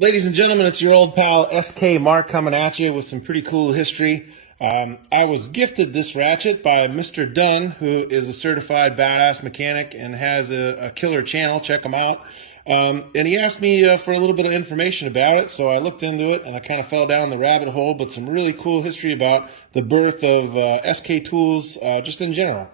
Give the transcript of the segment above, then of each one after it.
Ladies and gentlemen, it's your old pal SK Mark coming at you with some pretty cool history. I was gifted this ratchet by Mr. Dunn, who is a certified badass mechanic and has a killer channel. Check him out. And he asked me for a little bit of information about it, so I looked into it and I kind of fell down the rabbit hole, but some really cool history about the birth of SK tools just in general.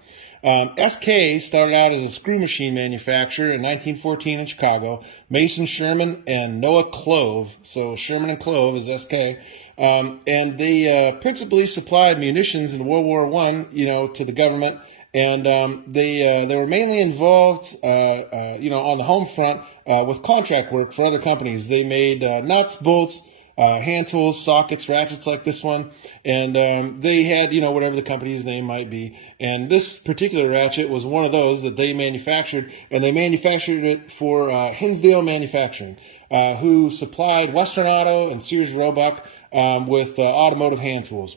SK started out as a screw machine manufacturer in 1914 in Chicago. Mason Sherman and Noah Clove, so Sherman and Clove is SK, and they principally supplied munitions in World War I, to the government. And they were mainly involved, on the home front with contract work for other companies. They made nuts, bolts, hand tools, sockets, ratchets like this one, and they had, whatever the company's name might be. And this particular ratchet was one of those that they manufactured, and they manufactured it for Hinsdale Manufacturing, who supplied Western Auto and Sears Roebuck with automotive hand tools.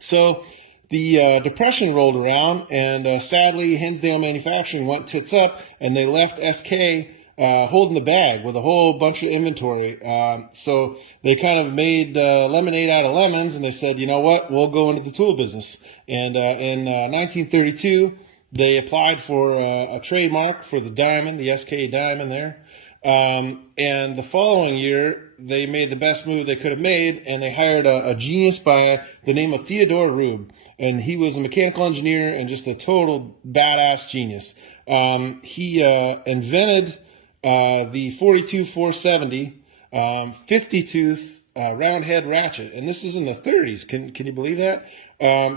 So the Depression rolled around, and sadly, Hinsdale Manufacturing went tits up, and they left SK holding the bag with a whole bunch of inventory. So they kind of made lemonade out of lemons, and they said, you know what, we'll go into the tool business. And in 1932, they applied for a trademark for the diamond, the SK diamond there. And the following year, they made the best move they could have made, and they hired a genius by the name of Theodore Rube. And he was a mechanical engineer and just a total badass genius. He invented the 42-470 50-tooth round head ratchet, and this is in the 30s. Can you believe that?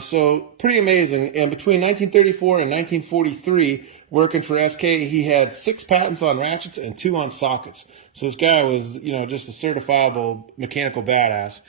So pretty amazing. And between 1934 and 1943, working for SK, he had 6 patents on ratchets and 2 on sockets. So this guy was, just a certifiable mechanical badass.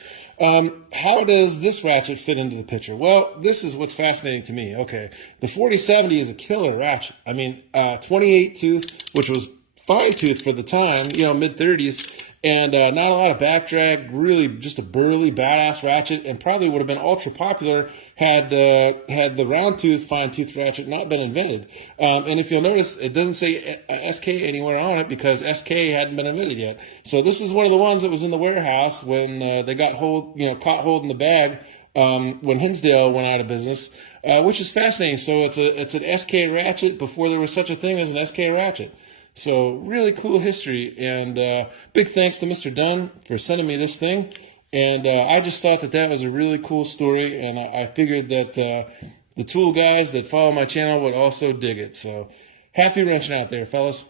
How does this ratchet fit into the picture? Well, this is what's fascinating to me. Okay, the 4070 is a killer ratchet. I mean, 28 tooth, which was 5 tooth for the time, mid 30s. And not a lot of back drag, really just a burly, badass ratchet, and probably would have been ultra popular had the round tooth, fine tooth ratchet not been invented. And if you'll notice, it doesn't say SK anywhere on it because SK hadn't been invented yet. So this is one of the ones that was in the warehouse when they got caught holding the bag when Hinsdale went out of business, which is fascinating. So it's an SK ratchet before there was such a thing as an SK ratchet. So really cool history, and big thanks to Mr. Dunn for sending me this thing. And I just thought that was a really cool story, and I figured that the tool guys that follow my channel would also dig it. So happy wrenching out there, fellas.